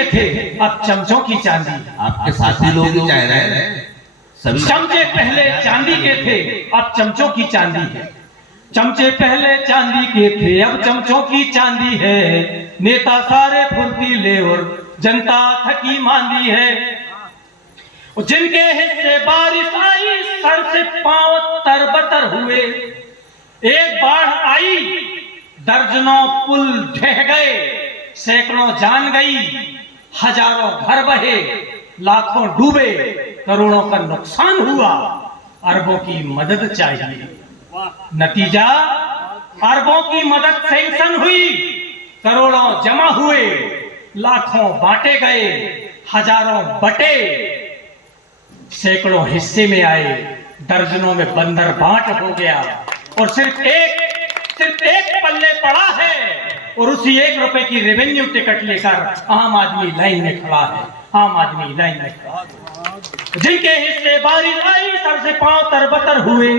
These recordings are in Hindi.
के थे, अब चमचों की चांदी है। आपके साथी लोग ही चाह रहे हैं सभी। चमचे पहले चांदी के थे, अब चमचों की चांदी है। चमचे पहले चांदी के थे, अब चमचों की चांदी है। नेता सारे फुर्तीले और जनता थकी मांदी है। जिनके हिस्से बारिश आई, सर से पांव तरबतर हुए। एक बाढ़ आई, दर्जनों पुल ढह गए, सैकड़ों जान गई, हजारों घर बहे, लाखों डूबे, करोड़ों का नुकसान हुआ, अरबों की मदद चाहिए। नतीजा, अरबों की मदद सैंक्शन हुई, करोड़ों जमा हुए, लाखों बांटे गए, हजारों बटे, सैकड़ों हिस्से में आए, दर्जनों में बंदर बांट हो गया, और सिर्फ एक पल्ले पड़ा है, और उसी 1 रुपए की रेवेन्यू टिकट लेकर आम आदमी लाइन में खड़ा है। आम आदमी लाइन में खड़ा है। जिनके हिस्से बारिश आई, सर से पांव तरबतर हुए,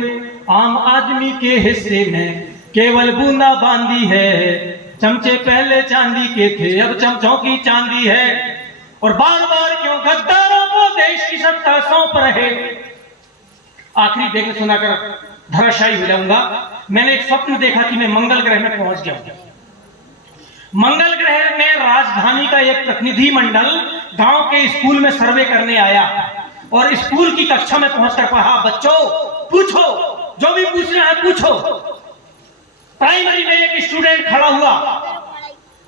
आम आदमी के हिस्से में केवल बूंदा बांदी है। चमचे पहले चांदी के थे, अब चमचों की चांदी है। और बार बार क्यों गद्दारों को देश की सत्ता सौंप रहे। आखिरी देखने सुनाकर धराशायी हो जाऊंगा। मैंने एक स्वप्न देखा कि मैं मंगल ग्रह में पहुंच गया। मंगल ग्रह में राजधानी का एक प्रतिनिधि मंडल गांव के स्कूल में सर्वे करने आया, और स्कूल की कक्षा में पहुंचकर कहा, बच्चों पूछो, जो भी पूछना है पूछो। प्राइमरी में एक स्टूडेंट खड़ा हुआ,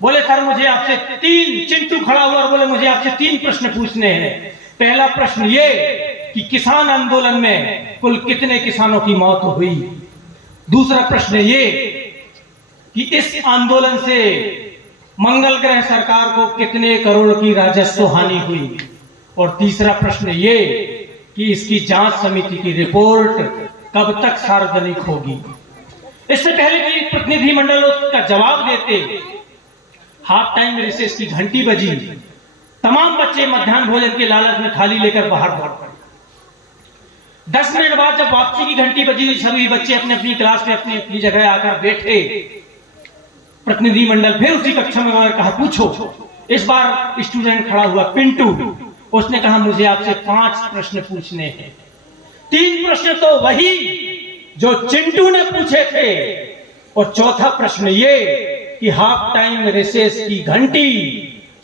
बोले सर मुझे आपसे चिंटू खड़ा हुआ और बोले मुझे आपसे 3 प्रश्न पूछने हैं। पहला प्रश्न ये कि किसान आंदोलन में कुल कितने किसानों की मौत हुई। दूसरा प्रश्न ये कि इस आंदोलन से मंगल ग्रह सरकार को कितने करोड़ की राजस्व हानि हुई। और तीसरा प्रश्न ये कि इसकी जांच समिति की रिपोर्ट कब तक सार्वजनिक होगी। इससे पहले कि प्रतिनिधि मंडल उसका जवाब देते, हाफ टाइम रिसेस की घंटी बजी। तमाम बच्चे मध्याह्न भोजन के लालच में थाली लेकर बाहर दौड़ पड़े। 10 मिनट बाद जब वापसी की घंटी बजी, सभी बच्चे अपने अपनी क्लास में अपनी अपनी जगह आकर बैठे। प्रतिनिधि मंडल फिर उसी कक्षा में कहा पूछो। इस बार स्टूडेंट खड़ा हुआ पिंटू, उसने कहा मुझे आपसे 5 प्रश्न पूछने हैं। 3 प्रश्न तो वही जो चिंटू ने पूछे थे, और चौथा प्रश्न ये कि हाफ टाइम रिसेस की घंटी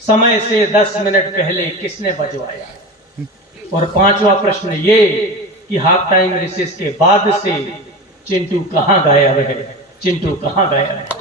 समय से 10 मिनट पहले किसने बजवाया। और 5वां प्रश्न ये कि हाफ टाइम रिसेस के बाद से चिंटू कहां गायब है। चिंटू कहां गायब है।